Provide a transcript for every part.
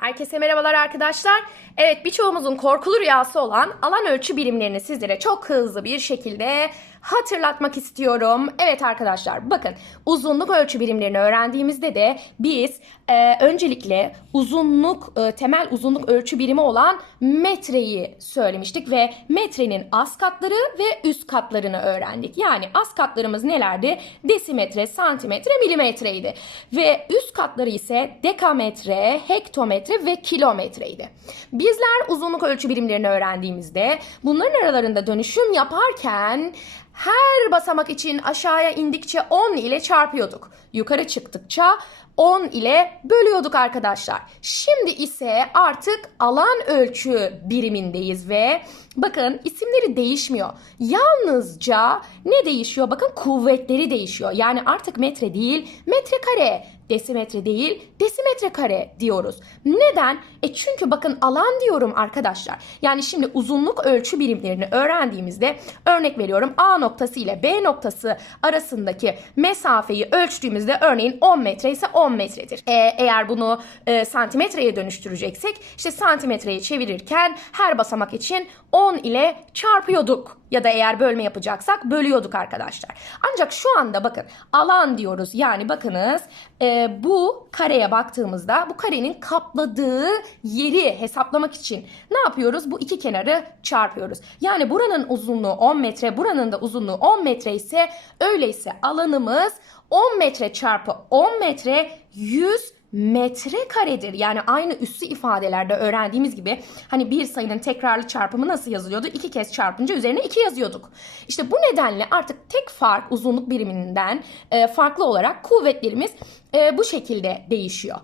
Herkese merhabalar arkadaşlar. Evet birçoğumuzun korkulu rüyası olan alan ölçü birimlerini sizlere çok hızlı bir şekilde hatırlatmak istiyorum. Evet arkadaşlar bakın uzunluk ölçü birimlerini öğrendiğimizde de biz e, öncelikle uzunluk e, temel uzunluk ölçü birimi olan metreyi söylemiştik ve metrenin az katları ve üst katlarını öğrendik. Yani az katlarımız nelerdi? Desimetre, santimetre, milimetreydi. Ve üst katları ise dekametre, hektometre ve kilometreydi. Bizler uzunluk ölçü birimlerini öğrendiğimizde bunların aralarında dönüşüm yaparken her basamak için aşağıya indikçe 10 ile çarpıyorduk. Yukarı çıktıkça 10 ile bölüyorduk arkadaşlar. Şimdi ise artık alan ölçü birimindeyiz ve bakın isimleri değişmiyor. Yalnızca ne değişiyor? Bakın kuvvetleri değişiyor. Yani artık metre değil metrekare, desimetre değil desimetre kare diyoruz. Neden? E çünkü bakın alan diyorum arkadaşlar. Yani şimdi uzunluk ölçü birimlerini öğrendiğimizde örnek veriyorum A noktası ile B noktası arasındaki mesafeyi ölçtüğümüzde örneğin 10 metre ise 10 metredir. E, eğer bunu e, santimetreye dönüştüreceksek işte santimetreyi çevirirken her basamak için 10 ile çarpıyorduk ya da eğer bölme yapacaksak bölüyorduk arkadaşlar. Ancak şu anda bakın alan diyoruz yani bakınız e, bu kareye baktığımızda bu karenin kapladığı yeri hesaplamak için ne yapıyoruz? Bu iki kenarı çarpıyoruz. Yani buranın uzunluğu 10 metre buranın da uzunluğu 10 metre ise öyleyse alanımız 10 metre çarpı 10 metre 100 metre karedir. Yani aynı üssü ifadelerde öğrendiğimiz gibi hani bir sayının tekrarlı çarpımı nasıl yazılıyordu? İki kez çarpınca üzerine iki yazıyorduk. İşte bu nedenle artık tek fark uzunluk biriminden e, farklı olarak kuvvetlerimiz e, bu şekilde değişiyor.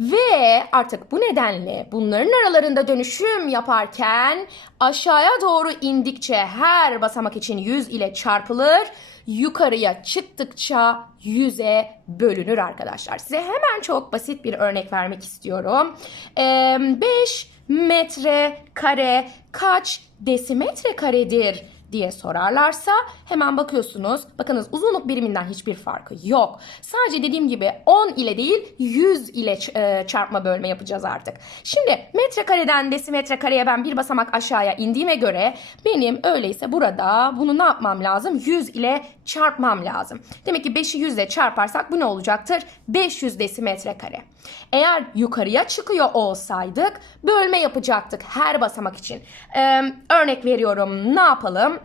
Ve artık bu nedenle bunların aralarında dönüşüm yaparken aşağıya doğru indikçe her basamak için 100 ile çarpılır. Yukarıya çıktıkça 100'e bölünür arkadaşlar. Size hemen çok basit bir örnek vermek istiyorum. 5 metre kare kaç desimetre karedir diye sorarlarsa hemen bakıyorsunuz. Bakınız uzunluk biriminden hiçbir farkı yok. Sadece dediğim gibi 10 ile değil 100 ile e, çarpma bölme yapacağız artık. Şimdi metrekareden desimetre kareye ben bir basamak aşağıya indiğime göre benim öyleyse burada bunu ne yapmam lazım? 100 ile çarpmam lazım. Demek ki 5'i 100 ile çarparsak bu ne olacaktır? 500 desimetre kare. Eğer yukarıya çıkıyor olsaydık bölme yapacaktık her basamak için. Ee, örnek veriyorum ne yapalım?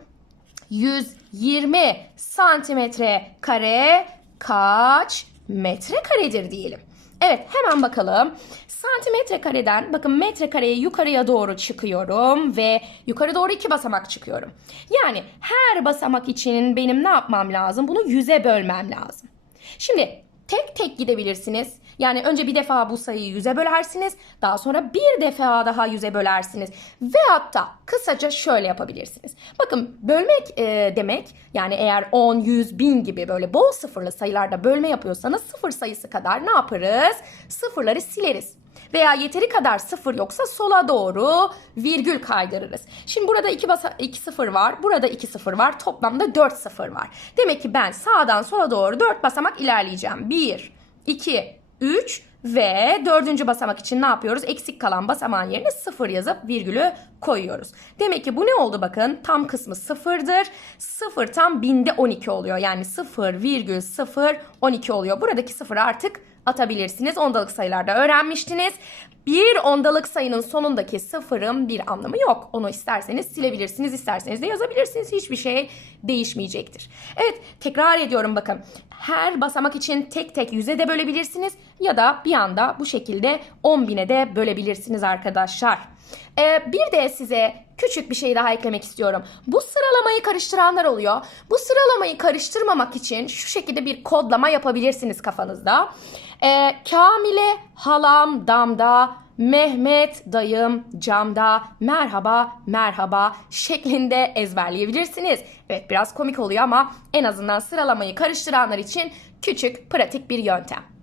120 santimetre kare kaç metre karedir diyelim. Evet hemen bakalım. Santimetre kareden bakın metre kareye yukarıya doğru çıkıyorum ve yukarı doğru iki basamak çıkıyorum. Yani her basamak için benim ne yapmam lazım? Bunu yüze bölmem lazım. Şimdi tek tek gidebilirsiniz. Yani önce bir defa bu sayıyı yüze bölersiniz. Daha sonra bir defa daha yüze bölersiniz. Ve hatta kısaca şöyle yapabilirsiniz. Bakın bölmek e, demek yani eğer 10, 100, 1000 gibi böyle bol sıfırlı sayılarda bölme yapıyorsanız sıfır sayısı kadar ne yaparız? Sıfırları sileriz. Veya yeteri kadar sıfır yoksa sola doğru virgül kaydırırız. Şimdi burada iki, basa iki sıfır var. Burada iki sıfır var. Toplamda dört sıfır var. Demek ki ben sağdan sola doğru dört basamak ilerleyeceğim. Bir, iki, üç ve dördüncü basamak için ne yapıyoruz? Eksik kalan basamağın yerine sıfır yazıp virgülü koyuyoruz. Demek ki bu ne oldu bakın? Tam kısmı sıfırdır. Sıfır tam binde 12 oluyor. Yani sıfır virgül sıfır 12 oluyor. Buradaki sıfırı artık atabilirsiniz. Ondalık sayılarda öğrenmiştiniz. Bir ondalık sayının sonundaki sıfırın bir anlamı yok. Onu isterseniz silebilirsiniz, isterseniz de yazabilirsiniz. Hiçbir şey değişmeyecektir. Evet, tekrar ediyorum bakın. Her basamak için tek tek yüze de bölebilirsiniz ya da bir anda bu şekilde 10 bine de bölebilirsiniz arkadaşlar. Ee, bir de size küçük bir şey daha eklemek istiyorum. Bu sıralamayı karıştıranlar oluyor. Bu sıralamayı karıştırmamak için şu şekilde bir kodlama yapabilirsiniz kafanızda. Ee, Kamile halam damda, Mehmet dayım camda, merhaba merhaba şeklinde ezberleyebilirsiniz. Evet biraz komik oluyor ama en azından sıralamayı karıştıranlar için küçük pratik bir yöntem.